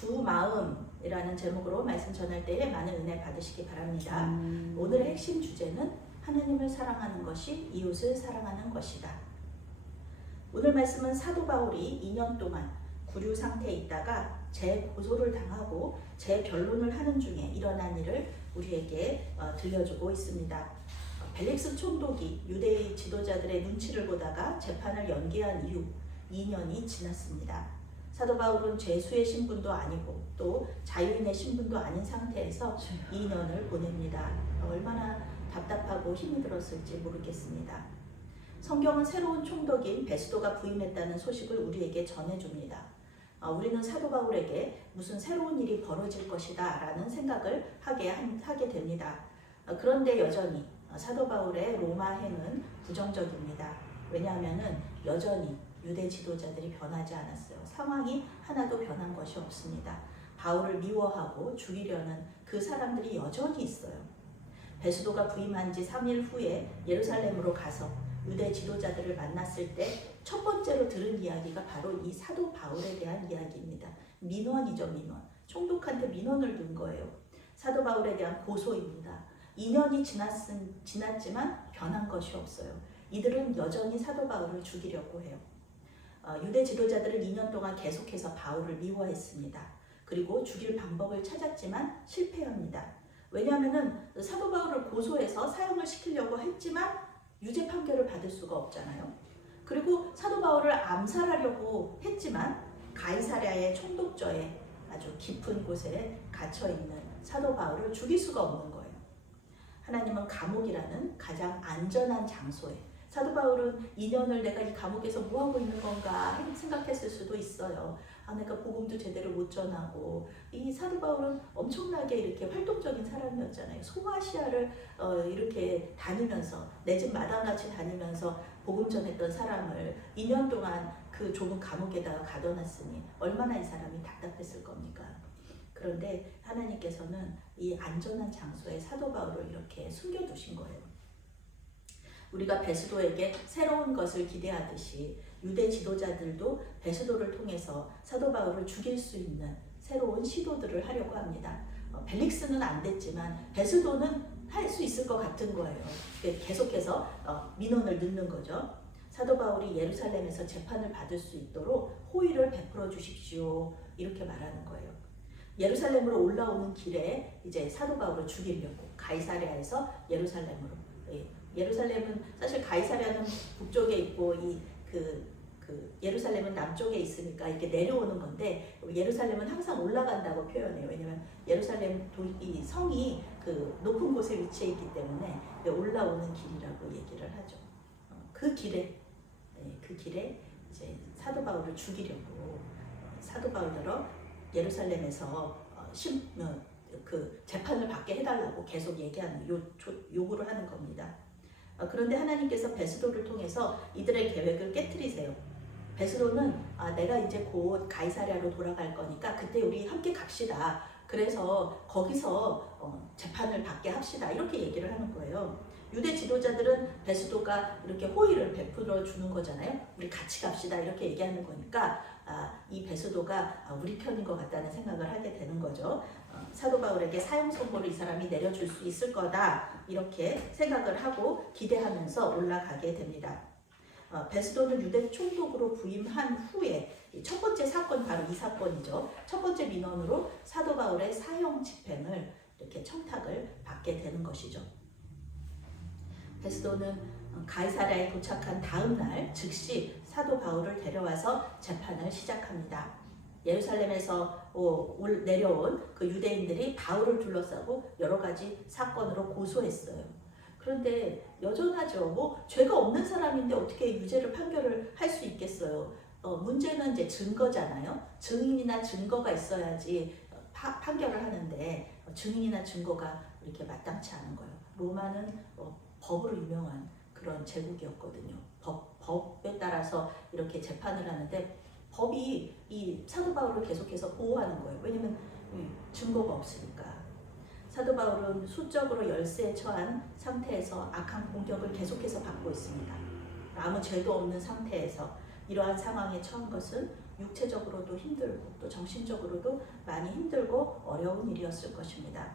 두 마음이라는 제목으로 말씀 전할 때에 많은 은혜 받으시기 바랍니다. 오늘의 핵심 주제는 하나님을 사랑하는 것이 이웃을 사랑하는 것이다. 오늘 말씀은 사도 바울이 2년 동안 구류 상태에 있다가 재고소를 당하고 재변론을 하는 중에 일어난 일을 우리에게 들려주고 있습니다. 벨릭스 총독이 유대의 지도자들의 눈치를 보다가 재판을 연기한 이후 2년이 지났습니다. 사도 바울은 죄수의 신분도 아니고 또 자유인의 신분도 아닌 상태에서 2년을 보냅니다. 얼마나 답답하고 힘이 들었을지 모르겠습니다. 성경은 새로운 총독인 베스도가 부임했다는 소식을 우리에게 전해줍니다. 우리는 사도 바울에게 무슨 새로운 일이 벌어질 것이다 라는 생각을 하게 됩니다. 그런데 여전히 사도 바울의 로마행은 부정적입니다. 왜냐하면 여전히 유대 지도자들이 변하지 않았어요. 상황이 하나도 변한 것이 없습니다. 바울을 미워하고 죽이려는 그 사람들이 여전히 있어요. 베스도가 부임한 지 3일 후에 예루살렘으로 가서 유대 지도자들을 만났을 때 첫 번째로 들은 이야기가 바로 이 사도 바울에 대한 이야기입니다. 민원이죠, 민원. 총독한테 민원을 둔 거예요. 사도 바울에 대한 고소입니다. 2년이 지났지만 변한 것이 없어요. 이들은 여전히 사도 바울을 죽이려고 해요. 유대 지도자들은 2년 동안 계속해서 바울을 미워했습니다. 그리고 죽일 방법을 찾았지만 실패합니다. 왜냐하면 사도 바울을 고소해서 사형을 시키려고 했지만 유죄 판결을 받을 수가 없잖아요. 그리고 사도 바울을 암살하려고 했지만 가이사랴의 총독저에 아주 깊은 곳에 갇혀있는 사도 바울을 죽일 수가 없는 거예요. 하나님은 감옥이라는 가장 안전한 장소에, 사도 바울은 2년을 내가 이 감옥에서 뭐하고 있는 건가 생각했을 수도 있어요. 내가 복음도 제대로 못 전하고. 이 사도 바울은 엄청나게 이렇게 활동적인 사람이었잖아요. 소아시아를 이렇게 다니면서 내 집 마당같이 다니면서 복음 전했던 사람을 2년 동안 그 좁은 감옥에다가 가둬놨으니 얼마나 이 사람이 답답했을 겁니까? 그런데 하나님께서는 이 안전한 장소에 사도 바울을 이렇게 숨겨두신 거예요. 우리가 베스도에게 새로운 것을 기대하듯이 유대 지도자들도 베스도를 통해서 사도 바울을 죽일 수 있는 새로운 시도들을 하려고 합니다. 벨릭스는 안 됐지만 베스도는 할 수 있을 것 같은 거예요. 계속해서 민원을 넣는 거죠. 사도 바울이 예루살렘에서 재판을 받을 수 있도록 호의를 베풀어 주십시오. 이렇게 말하는 거예요. 예루살렘으로 올라오는 길에 이제 사도 바울을 죽이려고 가이사랴에서 예루살렘으로. 예루살렘은 사실 가이사랴는 북쪽에 있고 예루살렘은 남쪽에 있으니까 이렇게 내려오는 건데 예루살렘은 항상 올라간다고 표현해요. 왜냐면 예루살렘 이 성이 그 높은 곳에 위치해 있기 때문에 올라오는 길이라고 얘기를 하죠. 그 길에 이제 사도 바울을 죽이려고 사도 바울더러 예루살렘에서 그 재판을 받게 해달라고 계속 얘기하는 요구를 하는 겁니다. 그런데 하나님께서 베스도를 통해서 이들의 계획을 깨트리세요. 베스도는 내가 이제 곧 가이사랴로 돌아갈 거니까 그때 우리 함께 갑시다. 그래서 거기서 재판을 받게 합시다. 이렇게 얘기를 하는 거예요. 유대 지도자들은 베스도가 이렇게 호의를 베풀어 주는 거잖아요. 우리 같이 갑시다. 이렇게 얘기하는 거니까 이 베스도가 우리 편인 것 같다는 생각을 하게 되는 거죠. 사도 바울에게 사형 선고를 이 사람이 내려줄 수 있을 거다. 이렇게 생각을 하고 기대하면서 올라가게 됩니다. 베스도는 유대 총독으로 부임한 후에 첫 번째 사건, 바로 이 사건이죠. 첫 번째 민원으로 사도 바울의 사형 집행을 이렇게 청탁을 받게 되는 것이죠. 베스도는 가이사랴에 도착한 다음 날 즉시 사도 바울을 데려와서 재판을 시작합니다. 예루살렘에서 내려온 그 유대인들이 바울을 둘러싸고 여러 가지 사건으로 고소했어요. 그런데 여전하죠. 죄가 없는 사람인데 어떻게 유죄를 판결을 할 수 있겠어요. 문제는 이제 증거잖아요. 증인이나 증거가 있어야지 판결을 하는데 증인이나 증거가 이렇게 마땅치 않은 거예요. 로마는 법으로 유명한 그런 제국이었거든요. 법에 따라서 이렇게 재판을 하는데 법이 이 사도 바울을 계속해서 보호하는 거예요. 왜냐면 증거가 없으니까. 사도 바울은 수적으로 열세에 처한 상태에서 악한 공격을 계속해서 받고 있습니다. 아무 죄도 없는 상태에서 이러한 상황에 처한 것은 육체적으로도 힘들고 또 정신적으로도 많이 힘들고 어려운 일이었을 것입니다.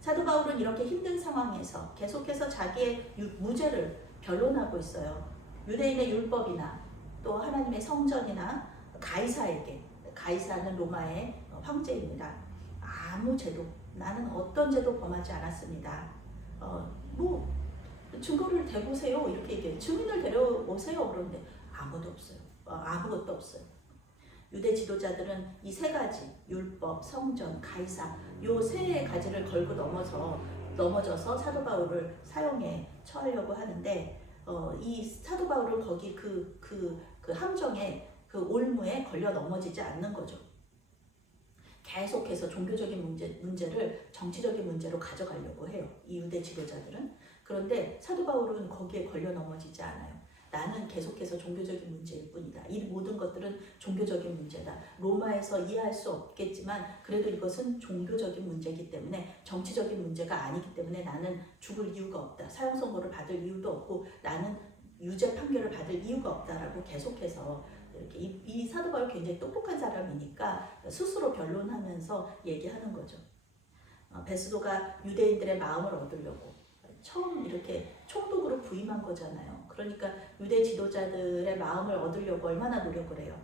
사도 바울은 이렇게 힘든 상황에서 계속해서 자기의 무죄를 변론하고 있어요. 유대인의 율법이나 또 하나님의 성전이나 가이사에게, 가이사는 로마의 황제입니다. 아무 죄도, 나는 어떤 죄도 범하지 않았습니다. 뭐 증거를 대보세요 이렇게 얘기해요. 증인을 데려오세요. 그런데 아무도 없어요. 아무것도 없어요. 유대 지도자들은 이 세 가지, 율법, 성전, 가이사, 요 세 가지를 걸고 넘어져서 사도 바울을 사형에 처하려고 하는데, 이 사도 바울은 거기 그 함정에, 그 올무에 걸려 넘어지지 않는 거죠. 계속해서 종교적인 문제를 정치적인 문제로 가져가려고 해요. 이 유대 지도자들은. 그런데 사도 바울은 거기에 걸려 넘어지지 않아요. 나는 계속해서 종교적인 문제일 뿐이다. 이 모든 것들은 종교적인 문제다. 로마에서 이해할 수 없겠지만 그래도 이것은 종교적인 문제이기 때문에, 정치적인 문제가 아니기 때문에 나는 죽을 이유가 없다. 사형 선고를 받을 이유도 없고 나는 유죄 판결을 받을 이유가 없다라고 계속해서 이렇게 이 사도 바울 굉장히 똑똑한 사람이니까 스스로 변론하면서 얘기하는 거죠. 베스도가 유대인들의 마음을 얻으려고 처음 이렇게 총독으로 부임한 거잖아요. 그러니까 유대 지도자들의 마음을 얻으려고 얼마나 노력을 해요.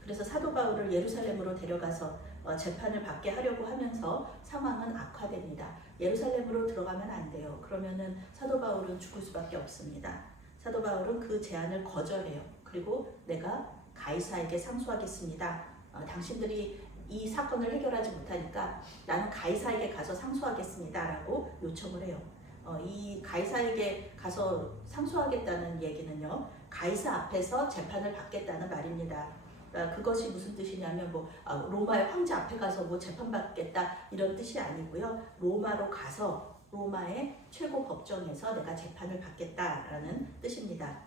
그래서 사도 바울을 예루살렘으로 데려가서 재판을 받게 하려고 하면서 상황은 악화됩니다. 예루살렘으로 들어가면 안 돼요. 그러면은 사도 바울은 죽을 수밖에 없습니다. 사도 바울은 그 제안을 거절해요. 그리고 내가 가이사에게 상소하겠습니다. 당신들이 이 사건을 해결하지 못하니까 나는 가이사에게 가서 상소하겠습니다 라고 요청을 해요. 이 가이사에게 가서 상소하겠다는 얘기는요, 가이사 앞에서 재판을 받겠다는 말입니다. 그것이 무슨 뜻이냐면 로마의 황제 앞에 가서 재판받겠다 이런 뜻이 아니고요. 로마로 가서 로마의 최고 법정에서 내가 재판을 받겠다라는 뜻입니다.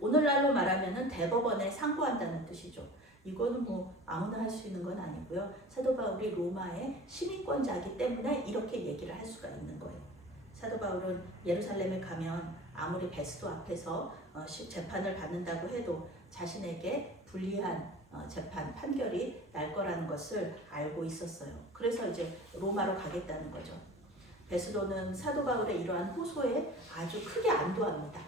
오늘날로 말하면 대법원에 상고한다는 뜻이죠. 이거는 아무나 할 수 있는 건 아니고요. 사도 바울이 로마의 시민권자이기 때문에 이렇게 얘기를 할 수가 있는 거예요. 사도 바울은 예루살렘에 가면 아무리 베스도 앞에서 재판을 받는다고 해도 자신에게 불리한 재판, 판결이 날 거라는 것을 알고 있었어요. 그래서 이제 로마로 가겠다는 거죠. 베스도는 사도 바울의 이러한 호소에 아주 크게 안도합니다.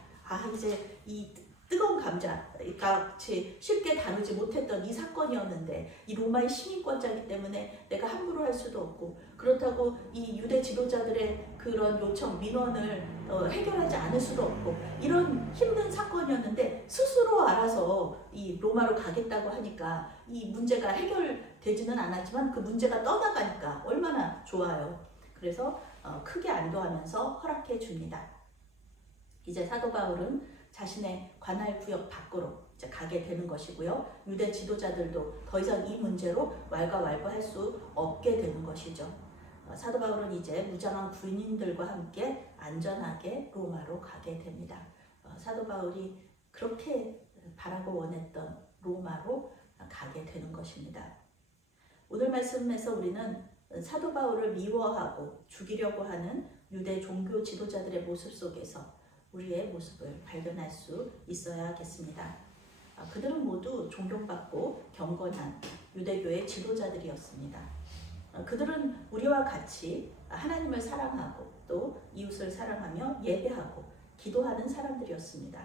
이제 이 뜨거운 감자같이 쉽게 다루지 못했던 이 사건이었는데, 이 로마의 시민권자이기 때문에 내가 함부로 할 수도 없고, 그렇다고 이 유대 지도자들의 그런 요청, 민원을 해결하지 않을 수도 없고, 이런 힘든 사건이었는데 스스로 알아서 이 로마로 가겠다고 하니까 이 문제가 해결되지는 않았지만 그 문제가 떠나가니까 얼마나 좋아요. 그래서 크게 안도하면서 허락해 줍니다. 이제 사도 바울은 자신의 관할 구역 밖으로 이제 가게 되는 것이고요. 유대 지도자들도 더 이상 이 문제로 왈가왈부할 수 없게 되는 것이죠. 사도 바울은 이제 무장한 군인들과 함께 안전하게 로마로 가게 됩니다. 사도 바울이 그렇게 바라고 원했던 로마로 가게 되는 것입니다. 오늘 말씀에서 우리는 사도 바울을 미워하고 죽이려고 하는 유대 종교 지도자들의 모습 속에서 우리의 모습을 발견할 수 있어야겠습니다. 그들은 모두 존경받고 경건한 유대교의 지도자들이었습니다. 그들은 우리와 같이 하나님을 사랑하고 또 이웃을 사랑하며 예배하고 기도하는 사람들이었습니다.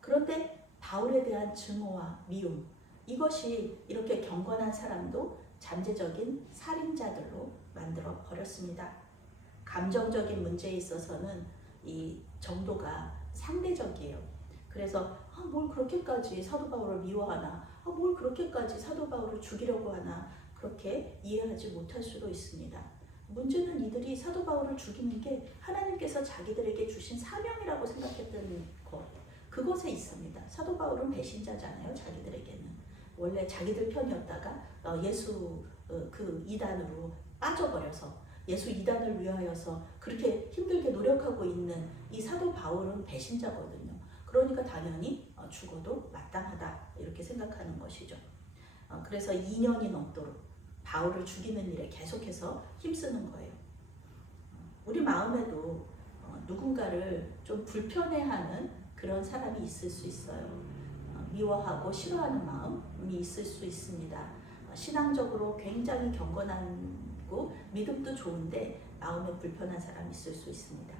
그런데 바울에 대한 증오와 미움, 이것이 이렇게 경건한 사람도 잠재적인 살인자들로 만들어 버렸습니다. 감정적인 문제에 있어서는 이 정도가 상대적이에요. 그래서 뭘 그렇게까지 사도 바울을 미워하나, 뭘 그렇게까지 사도 바울을 죽이려고 하나, 그렇게 이해하지 못할 수도 있습니다. 문제는 이들이 사도 바울을 죽이는 게 하나님께서 자기들에게 주신 사명이라고 생각했던 것, 그것에 있습니다. 사도 바울은 배신자잖아요. 자기들에게는 원래 자기들 편이었다가 예수 그 이단으로 빠져버려서 예수 이단을 위하여서 그렇게 힘들게 노력하고 있는 이 사도 바울은 배신자거든요. 그러니까 당연히 죽어도 마땅하다 이렇게 생각하는 것이죠. 그래서 2년이 넘도록 바울을 죽이는 일에 계속해서 힘쓰는 거예요. 우리 마음에도 누군가를 좀 불편해하는 그런 사람이 있을 수 있어요. 미워하고 싫어하는 마음이 있을 수 있습니다. 신앙적으로 굉장히 경건하고 믿음도 좋은데 마음에 불편한 사람이 있을 수 있습니다.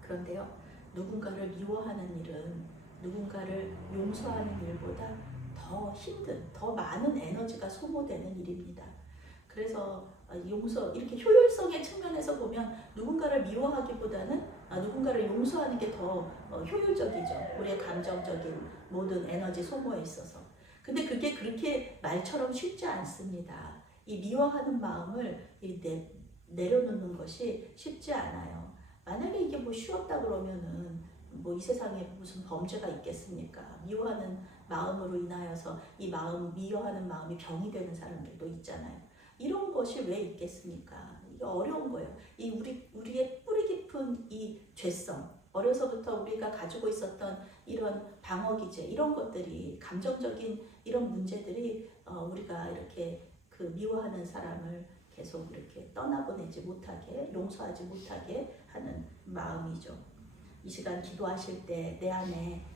그런데요, 누군가를 미워하는 일은 누군가를 용서하는 일보다 더 힘든, 더 많은 에너지가 소모되는 일입니다. 그래서 용서, 이렇게 효율성의 측면에서 보면 누군가를 미워하기보다는 누군가를 용서하는 게 더 효율적이죠. 우리의 감정적인 모든 에너지 소모에 있어서. 근데 그게 그렇게 말처럼 쉽지 않습니다. 이 미워하는 마음을 내려놓는 것이 쉽지 않아요. 만약에 이게 뭐 쉬웠다 그러면은 뭐 이 세상에 무슨 범죄가 있겠습니까? 미워하는 마음으로 인하여서 이 마음, 미워하는 마음이 병이 되는 사람들도 있잖아요. 이런 것이 왜 있겠습니까? 이게 어려운 거예요. 이 우리의 뿌리 깊은 이 죄성, 어려서부터 우리가 가지고 있었던 이런 방어 기제, 이런 것들이, 감정적인 이런 문제들이 우리가 이렇게 그 미워하는 사람을 계속 이렇게 떠나보내지 못하게, 용서하지 못하게 하는 마음이죠. 이 시간 기도하실 때 내 안에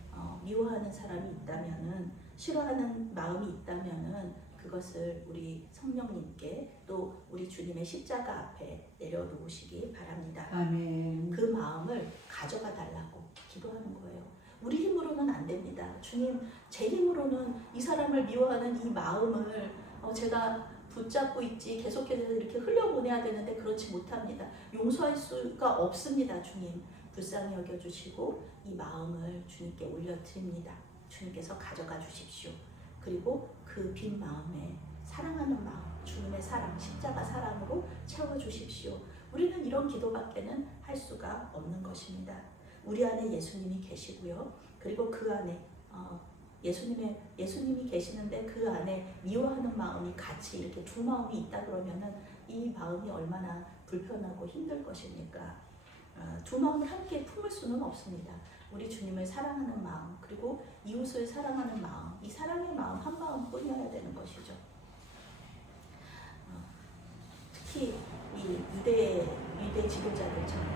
미워하는 사람이 있다면은, 싫어하는 마음이 있다면은 그것을 우리 성령님께 또 우리 주님의 십자가 앞에 내려놓으시기 바랍니다. 아멘. 그 마음을 가져가 달라고 기도하는 거예요. 우리 힘으로는 안 됩니다. 주님, 제 힘으로는 이 사람을 미워하는 이 마음을 제가 붙잡고 있지, 계속해서 이렇게 흘려보내야 되는데 그렇지 못합니다. 용서할 수가 없습니다. 주님, 불쌍히 여겨주시고 이 마음을 주님께 올려드립니다. 주님께서 가져가 주십시오. 그리고 그 빈 마음에 사랑하는 마음, 주님의 사랑, 십자가 사랑으로 채워주십시오. 우리는 이런 기도밖에는 할 수가 없는 것입니다. 우리 안에 예수님이 계시고요. 그리고 그 안에 예수님이 계시는데 그 안에 미워하는 마음이 같이 이렇게 두 마음이 있다 그러면은 이 마음이 얼마나 불편하고 힘들 것입니까? 두 마음을 함께 품을 수는 없습니다. 우리 주님을 사랑하는 마음, 그리고 이웃을 사랑하는 마음, 이 사랑의 마음 한 마음뿐이어야 되는 것이죠. 특히 이 유대 지도자들처럼,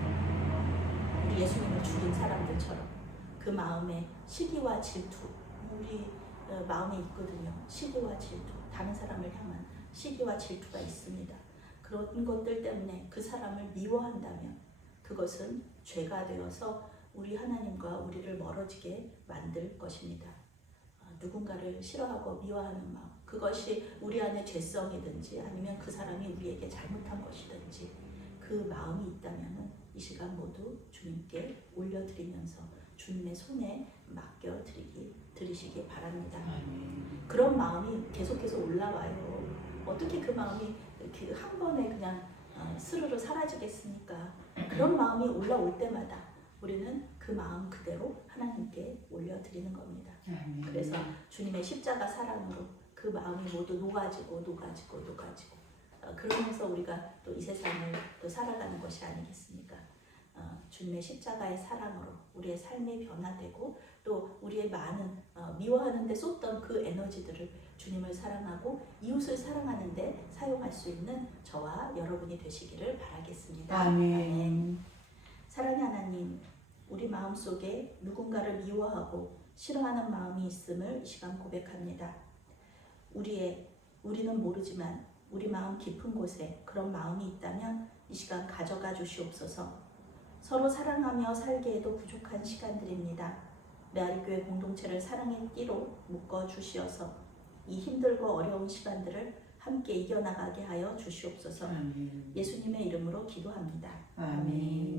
우리 예수님을 죽인 사람들처럼 그 마음에 시기와 질투, 우리 마음에 있거든요. 시기와 질투, 다른 사람을 향한 시기와 질투가 있습니다. 그런 것들 때문에 그 사람을 미워한다면 그것은 죄가 되어서 우리 하나님과 우리를 멀어지게 만들 것입니다. 누군가를 싫어하고 미워하는 마음, 그것이 우리 안에 죄성이든지 아니면 그 사람이 우리에게 잘못한 것이든지 그 마음이 있다면 이 시간 모두 주님께 올려드리면서 주님의 손에 맡겨드리시기 바랍니다. 그런 마음이 계속해서 올라와요. 어떻게 그 마음이 이렇게 한 번에 그냥 스르르 사라지겠습니까? 그런 마음이 올라올 때마다 우리는 그 마음 그대로 하나님께 올려드리는 겁니다. 그래서 주님의 십자가 사랑으로 그 마음이 모두 녹아지고 그러면서 우리가 또 이 세상을 또 살아가는 것이 아니겠습니까? 주님의 십자가의 사랑으로 우리의 삶이 변화되고 또 우리의 많은 미워하는 데 쏟던 그 에너지들을 주님을 사랑하고 이웃을 사랑하는 데 사용할 수 있는 저와 여러분이 되시기를 바라겠습니다. 아멘. 사랑의 하나님, 우리 마음속에 누군가를 미워하고 싫어하는 마음이 있음을 이 시간 고백합니다. 우리는 모르지만 우리 마음 깊은 곳에 그런 마음이 있다면 이 시간 가져가 주시옵소서. 서로 사랑하며 살기에도 부족한 시간들입니다. 메아리교회 공동체를 사랑의 띠로 묶어 주시어서 이 힘들고 어려운 시간들을 함께 이겨나가게 하여 주시옵소서. 아멘. 예수님의 이름으로 기도합니다. 아멘.